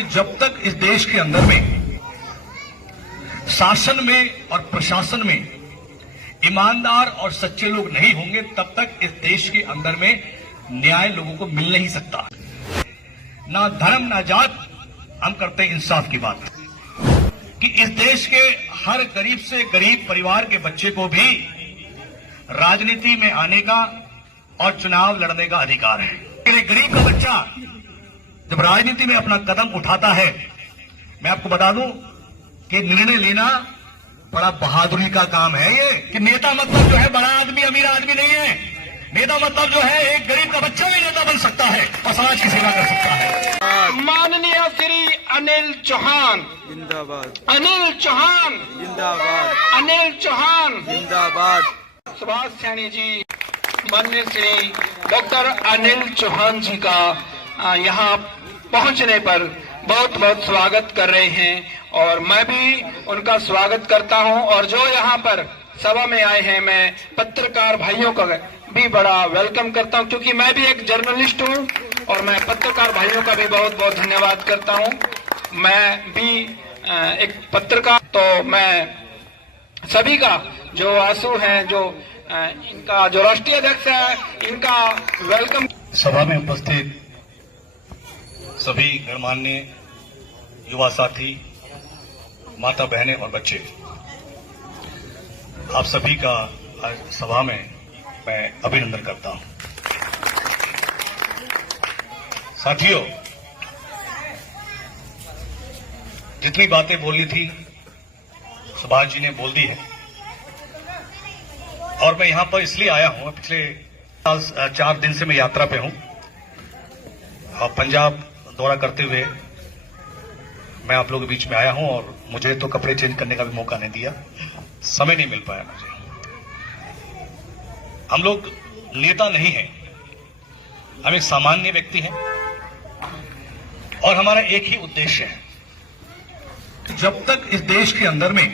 कि जब तक इस देश के अंदर में शासन में और प्रशासन में ईमानदार और सच्चे लोग नहीं होंगे, तब तक इस देश के अंदर में न्याय लोगों को मिल नहीं सकता। ना धर्म ना जात, हम करते हैं इंसाफ की बात कि इस देश के हर गरीब से गरीब परिवार के बच्चे को भी राजनीति में आने का और चुनाव लड़ने का अधिकार है। एक गरीब का बच्चा जब राजनीति में अपना कदम उठाता है, मैं आपको बता दूं कि निर्णय लेना बड़ा बहादुरी का काम है। ये कि नेता मतलब जो है बड़ा आदमी अमीर आदमी नहीं है। नेता मतलब जो है एक गरीब का बच्चा भी नेता बन सकता है और समाज की सेवा कर सकता है। माननीय श्री अनिल चौहान जिंदाबाद, अनिल चौहान जिंदाबाद, अनिल चौहान जिंदाबाद। सुभाष सैनी जी, माननीय श्री डॉक्टर अनिल चौहान जी का यहाँ पहुँचने पर बहुत बहुत स्वागत कर रहे हैं और मैं भी उनका स्वागत करता हूं। और जो यहाँ पर सभा में आए हैं, मैं पत्रकार भाइयों का भी बड़ा वेलकम करता हूं, क्योंकि मैं भी एक जर्नलिस्ट हूं और मैं पत्रकार भाइयों का भी बहुत बहुत धन्यवाद करता हूं। मैं भी एक पत्रकार, तो मैं सभी का जो आंसू हैं, जो इनका जो राष्ट्रीय अध्यक्ष है, इनका वेलकम। सभा में उपस्थित सभी गणमान्य युवा साथी, माता बहनें और बच्चे, आप सभी का आज सभा में मैं अभिनंदन करता हूं। साथियों, जितनी बातें बोलनी थी सुभाष जी ने बोल दी है और मैं यहां पर इसलिए आया हूं, पिछले 4 दिन से मैं यात्रा पे हूं और पंजाब दौरा करते हुए मैं आप लोगों के बीच में आया हूं और मुझे तो कपड़े चेंज करने का भी मौका नहीं दिया, समय नहीं मिल पाया मुझे। हम लोग नेता नहीं हैं, हम एक सामान्य व्यक्ति हैं और हमारा एक ही उद्देश्य है कि जब तक इस देश के अंदर में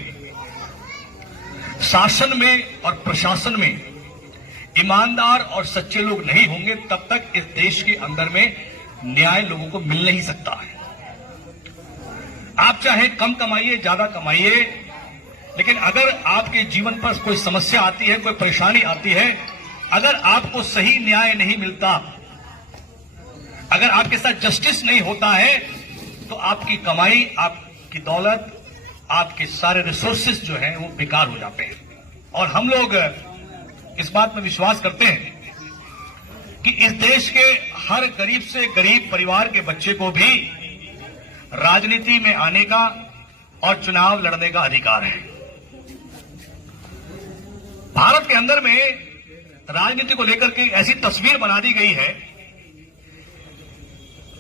शासन में और प्रशासन में ईमानदार और सच्चे लोग नहीं होंगे, तब तक इस देश के अंदर में न्याय लोगों को मिल नहीं सकता है। आप चाहे कम कमाइए, ज्यादा कमाइए, लेकिन अगर आपके जीवन पर कोई समस्या आती है, कोई परेशानी आती है, अगर आपको सही न्याय नहीं मिलता, अगर आपके साथ जस्टिस नहीं होता है, तो आपकी कमाई, आपकी दौलत, आपके सारे रिसोर्सेज जो हैं वो बेकार हो जाते हैं। और हम लोग इस बात में विश्वास करते हैं कि इस देश के हर गरीब से गरीब परिवार के बच्चे को भी राजनीति में आने का और चुनाव लड़ने का अधिकार है। भारत के अंदर में राजनीति को लेकर के ऐसी तस्वीर बना दी गई है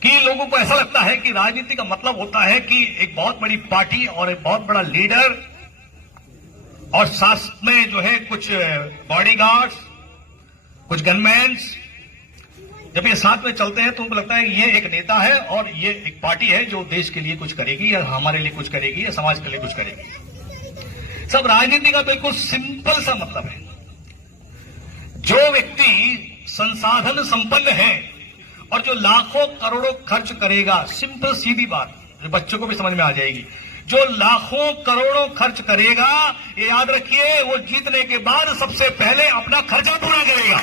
कि लोगों को ऐसा लगता है कि राजनीति का मतलब होता है कि एक बहुत बड़ी पार्टी और एक बहुत बड़ा लीडर और साथ में जो है कुछ बॉडीगार्ड्स, कुछ गनमैन्स, जब ये साथ में चलते हैं तो उनको लगता है कि ये एक नेता है और ये एक पार्टी है जो देश के लिए कुछ करेगी या हमारे लिए कुछ करेगी या समाज के लिए कुछ करेगी। सब राजनीति का बिल्कुल सिंपल सा मतलब है। जो व्यक्ति संसाधन संपन्न है और जो लाखों करोड़ों खर्च करेगा, सिंपल सीधी बात, जो बच्चों को भी समझ में आ जाएगी, जो लाखों करोड़ों खर्च करेगा, ये याद रखिए, वो जीतने के बाद सबसे पहले अपना खर्चा पूरा करेगा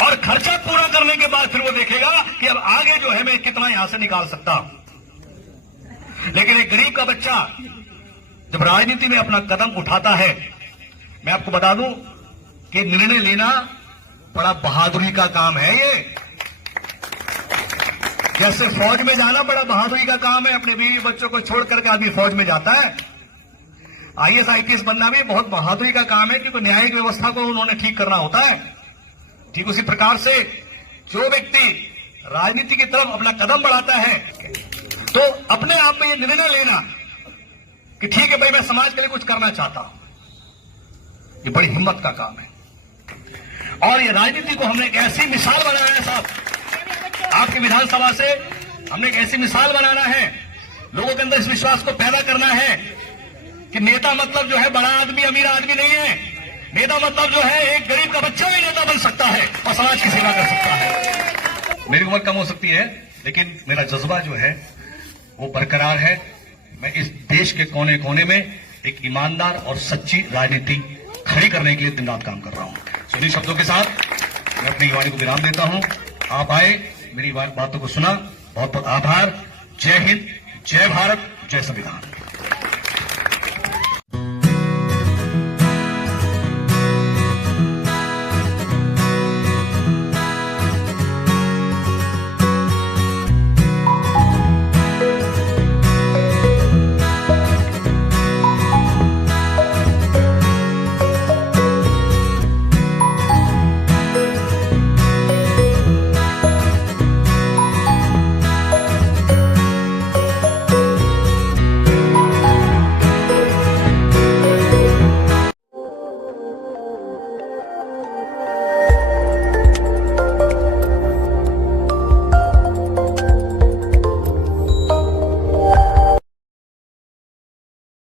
और खर्चा पूरा करने के बाद फिर वो देखेगा कि अब आगे जो है मैं कितना यहां से निकाल सकता हूं। लेकिन एक गरीब का बच्चा जब राजनीति में अपना कदम उठाता है, मैं आपको बता दूं कि निर्णय लेना बड़ा बहादुरी का काम है। ये जैसे फौज में जाना बड़ा बहादुरी का काम है, अपने बीवी बच्चों को छोड़ करके आदमी फौज में जाता है। आईएएस आईपीएस बनना भी बहुत बहादुरी का काम है, क्योंकि न्यायिक व्यवस्था को उन्होंने ठीक करना होता है। ठीक उसी प्रकार से जो व्यक्ति राजनीति की तरफ अपना कदम बढ़ाता है, तो अपने आप में ये निर्णय लेना कि ठीक है भाई, मैं समाज के लिए कुछ करना चाहता हूं, ये बड़ी हिम्मत का काम है। और ये राजनीति को हमने एक ऐसी मिसाल बनाया है साहब, आपकी विधानसभा से हमने एक ऐसी मिसाल बनाना है, लोगों के अंदर इस विश्वास को पैदा करना है कि नेता मतलब जो है बड़ा आदमी अमीर आदमी नहीं है। नेता मतलब जो है एक गरीब का बच्चा भी नेता बन सकता है और समाज की सेवा कर सकता है। मेरी उम्र कम हो सकती है, लेकिन मेरा जज्बा जो है वो बरकरार है। मैं इस देश के कोने कोने में एक ईमानदार और सच्ची राजनीति खड़ी करने के लिए दिन रात काम कर रहा हूं। तो इन्हीं शब्दों के साथ मैं अपनी वाणी को विराम देता हूं। आप आए, मेरी बातों को सुना, बहुत बहुत आभार। जय हिंद, जय भारत, जय संविधान।